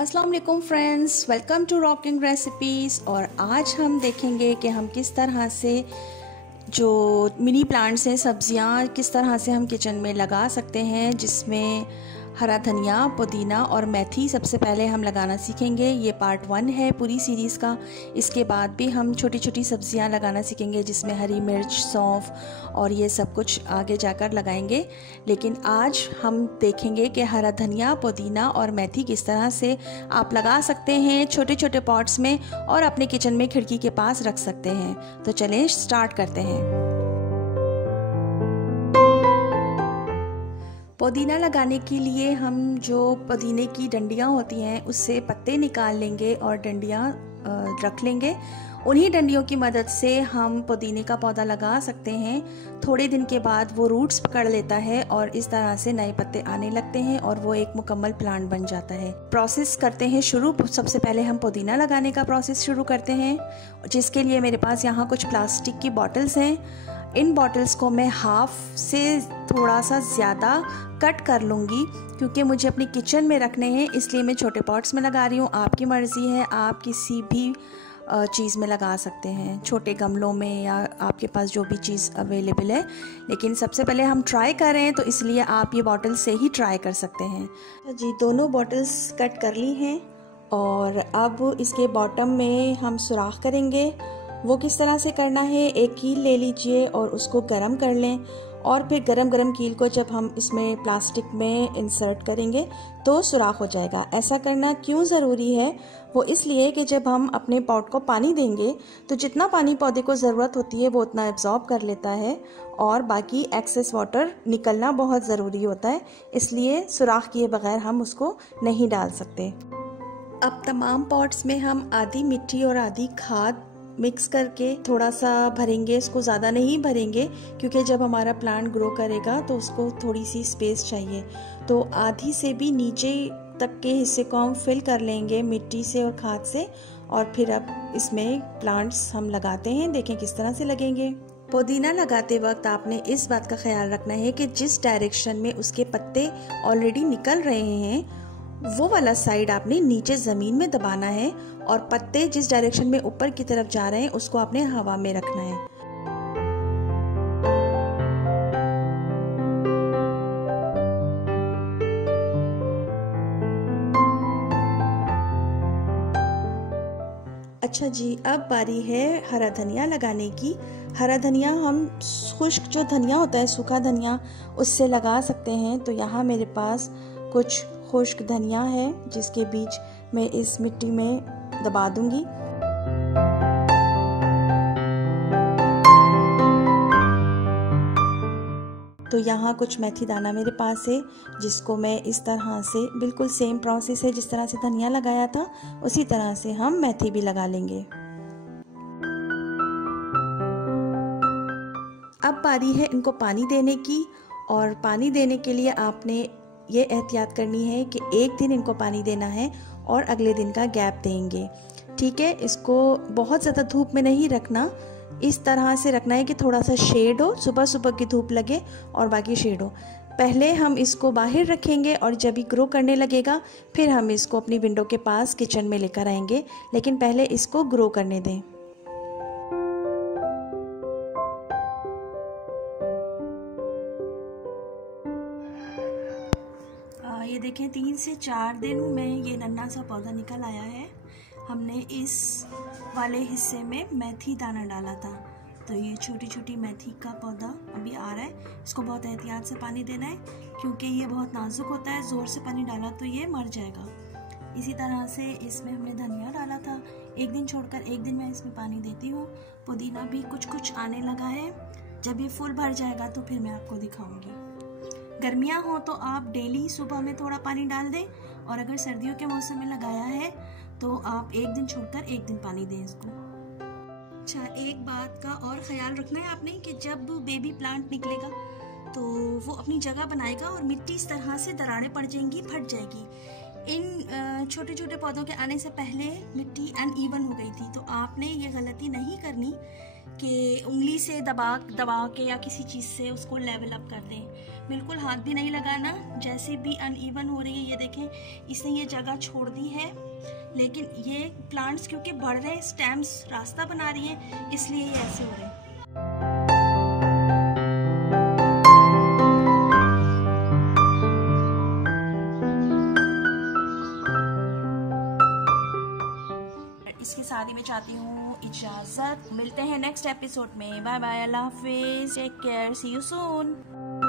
अस्सलाम वालेकुम friends, welcome to rocking recipes. और आज हम देखेंगे कि हम किस तरह से जो मिनी प्लांट्स हैं, सब्जियां किस तरह से हम किचन में लगा सकते हैं, जिसमें हरा धनिया, पुदीना और मेथी सबसे पहले हम लगाना सीखेंगे। ये पार्ट 1 है पूरी सीरीज़ का। इसके बाद भी हम छोटी छोटी सब्जियां लगाना सीखेंगे, जिसमें हरी मिर्च, सौंफ और ये सब कुछ आगे जाकर लगाएंगे। लेकिन आज हम देखेंगे कि हरा धनिया, पुदीना और मेथी किस तरह से आप लगा सकते हैं छोटे छोटे पॉट्स में और अपने किचन में खिड़की के पास रख सकते हैं। तो चलें स्टार्ट करते हैं। पुदीना लगाने के लिए हम जो पुदीने की डंडियाँ होती हैं उससे पत्ते निकाल लेंगे और डंडियाँ रख लेंगे। उन्हीं डंडियों की मदद से हम पुदीने का पौधा लगा सकते हैं। थोड़े दिन के बाद वो रूट्स पकड़ लेता है और इस तरह से नए पत्ते आने लगते हैं और वो एक मुकम्मल प्लांट बन जाता है। प्रोसेस करते हैं शुरू। सबसे पहले हम पुदीना लगाने का प्रोसेस शुरू करते हैं, जिसके लिए मेरे पास यहाँ कुछ प्लास्टिक की बॉटल्स हैं। इन बॉटल्स को मैं हाफ से थोड़ा सा ज़्यादा कट कर लूँगी, क्योंकि मुझे अपनी किचन में रखने हैं, इसलिए मैं छोटे पॉट्स में लगा रही हूँ। आपकी मर्ज़ी है, आप किसी भी चीज़ में लगा सकते हैं, छोटे गमलों में या आपके पास जो भी चीज़ अवेलेबल है। लेकिन सबसे पहले हम ट्राई कर रहे हैं, तो इसलिए आप ये बॉटल से ही ट्राई कर सकते हैं। जी, दोनों बॉटल्स कट कर ली हैं और अब इसके बॉटम में हम सुराख करेंगे। वो किस तरह से करना है, एक कील ले लीजिए और उसको गरम कर लें और फिर गरम कील को जब हम इसमें प्लास्टिक में इंसर्ट करेंगे तो सुराख हो जाएगा। ऐसा करना क्यों ज़रूरी है? वो इसलिए कि जब हम अपने पॉट को पानी देंगे तो जितना पानी पौधे को ज़रूरत होती है वो उतना एब्जॉर्ब कर लेता है और बाकी एक्सेस वाटर निकलना बहुत ज़रूरी होता है, इसलिए सुराख किए बगैर हम उसको नहीं डाल सकते। अब तमाम पॉट्स में हम आधी मिट्टी और आधी खाद मिक्स करके थोड़ा सा भरेंगे। इसको ज़्यादा नहीं भरेंगे, क्योंकि जब हमारा प्लांट ग्रो करेगा तो उसको थोड़ी सी स्पेस चाहिए। तो आधी से भी नीचे तक के हिस्से को हम फिल कर लेंगे मिट्टी से और खाद से, और फिर अब इसमें प्लांट्स हम लगाते हैं। देखें किस तरह से लगेंगे। पुदीना लगाते वक्त आपने इस बात का ख्याल रखना है कि जिस डायरेक्शन में उसके पत्ते ऑलरेडी निकल रहे हैं वो वाला साइड आपने नीचे ज़मीन में दबाना है, और पत्ते जिस डायरेक्शन में ऊपर की तरफ जा रहे हैं उसको आपने हवा में रखना है। अच्छा जी, अब बारी है हरा धनिया लगाने की। हरा धनिया हम खुश्क जो धनिया होता है, सूखा धनिया, उससे लगा सकते हैं। तो यहाँ मेरे पास कुछ खुश्क धनिया है, जिसके बीज मैं इस मिट्टी में दबा दूंगी। तो यहाँ कुछ मेथी दाना मेरे पास है, जिसको मैं इस तरह से, बिल्कुल सेम प्रोसेस है जिस तरह से धनिया लगाया था, उसी तरह से हम मेथी भी लगा लेंगे। अब बारी है इनको पानी देने की, और पानी देने के लिए आपने ये एहतियात करनी है कि एक दिन इनको पानी देना है और अगले दिन का गैप देंगे। ठीक है, इसको बहुत ज़्यादा धूप में नहीं रखना, इस तरह से रखना है कि थोड़ा सा शेड हो, सुबह सुबह की धूप लगे और बाकी शेड हो। पहले हम इसको बाहर रखेंगे और जब ये ग्रो करने लगेगा फिर हम इसको अपनी विंडो के पास किचन में लेकर आएंगे, लेकिन पहले इसको ग्रो करने दें। ये देखें, 3 से 4 दिन में ये नन्हा सा पौधा निकल आया है। हमने इस वाले हिस्से में मेथी दाना डाला था, तो ये छोटी छोटी मेथी का पौधा अभी आ रहा है। इसको बहुत एहतियात से पानी देना है, क्योंकि ये बहुत नाजुक होता है, ज़ोर से पानी डाला तो ये मर जाएगा। इसी तरह से इसमें हमने धनिया डाला था, एक दिन छोड़कर एक दिन मैं इसमें पानी देती हूँ। पुदीना भी कुछ कुछ आने लगा है, जब ये फुल भर जाएगा तो फिर मैं आपको दिखाऊंगी। गर्मियाँ हो तो आप डेली सुबह में थोड़ा पानी डाल दें, और अगर सर्दियों के मौसम में लगाया है तो आप एक दिन छोड़कर एक दिन पानी दें इसको। अच्छा, एक बात का और ख्याल रखना है आपने कि जब बेबी प्लांट निकलेगा तो वो अपनी जगह बनाएगा और मिट्टी इस तरह से दरारें पड़ जाएंगी, फट जाएगी। इन छोटे छोटे पौधों के आने से पहले मिट्टी अनइवन हो गई थी, तो आपने ये गलती नहीं करनी कि उंगली से दबा के या किसी चीज़ से उसको लेवल अप कर दें। बिल्कुल हाथ भी नहीं लगाना। जैसे भी अनइवन हो रही है, ये देखें इसने ये जगह छोड़ दी है, लेकिन ये प्लांट्स क्योंकि बढ़ रहे हैं, स्टेम्स रास्ता बना रही हैं, इसलिए ये ऐसे हो रहे हैं। इसकी शादी में चाहती हूँ इजाज़त। मिलते हैं नेक्स्ट एपिसोड में। बाय बाय, अल्लाह हाफिज़, take care, see you soon.